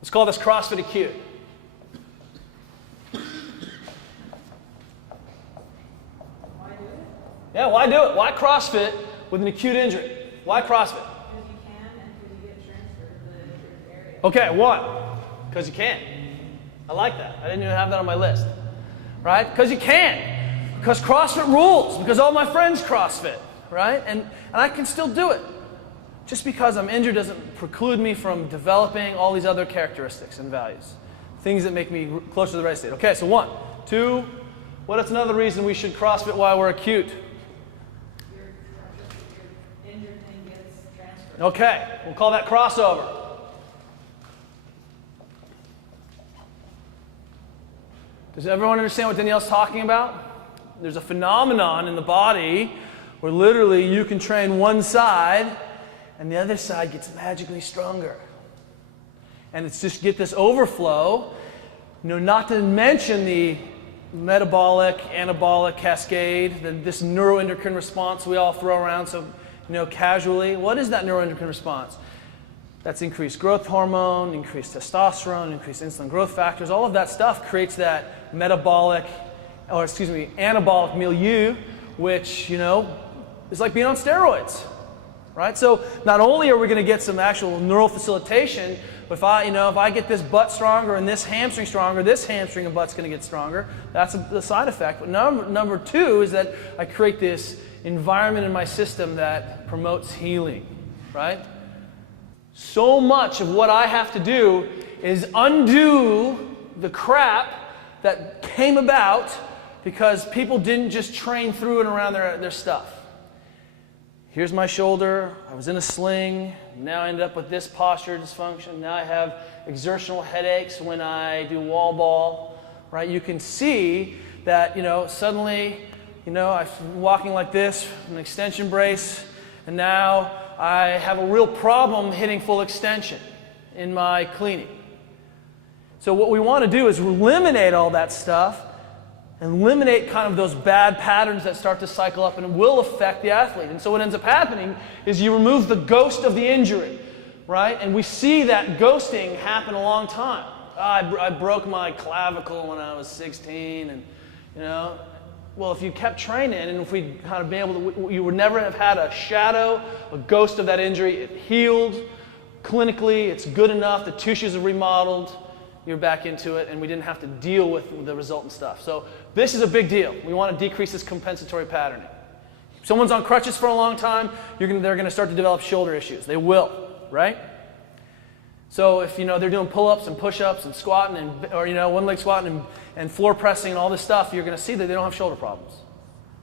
Let's call this CrossFit acute. Why do it? Yeah, why do it? Why CrossFit with an acute injury? Why CrossFit? Because you can and because you get transferred to the injured area. Okay, one, because you can. I like that. I didn't even have that on my list. Right? Because you can. Because CrossFit rules. Because all my friends CrossFit. Right? And I can still do it. Just because I'm injured doesn't preclude me from developing all these other characteristics and values. Things that make me closer to the right state. Okay, so 1, 2, what is another reason we should CrossFit while we're acute? Your injured thing gets transferred. Okay, we'll call that crossover. Does everyone understand what Danielle's talking about? There's a phenomenon in the body where literally you can train one side and the other side gets magically stronger. And it's just get this overflow, not to mention the metabolic, anabolic cascade, this neuroendocrine response we all throw around so casually. What is that neuroendocrine response? That's increased growth hormone, increased testosterone, increased insulin growth factors. All of that stuff creates that anabolic milieu, which, is like being on steroids. Right? So not only are we going to get some actual neural facilitation, but if I get this butt stronger and this hamstring stronger, this hamstring and butt's going to get stronger. That's the side effect. But number 2 is that I create this environment in my system that promotes healing. Right? So much of what I have to do is undo the crap that came about because people didn't just train through and around their stuff. Here's my shoulder, I was in a sling, now I ended up with this posture dysfunction, now I have exertional headaches when I do wall ball, right? You can see that, suddenly, I'm walking like this, an extension brace, and now I have a real problem hitting full extension in my cleaning. So what we want to do is eliminate all that stuff and eliminate kind of those bad patterns that start to cycle up and will affect the athlete. And so what ends up happening is you remove the ghost of the injury, right? And we see that ghosting happen a long time. I broke my clavicle when I was 16, and well, if you kept training and if we kind of been able to, you would never have had a shadow, a ghost of that injury. It healed clinically, it's good enough, the tissues are remodeled, you're back into it, and we didn't have to deal with the resultant stuff. So this is a big deal. We want to decrease this compensatory patterning. If someone's on crutches for a long time, they're going to start to develop shoulder issues. They will, right? So if they're doing pull-ups and push-ups and squatting or one leg squatting and floor pressing and all this stuff, you're going to see that they don't have shoulder problems.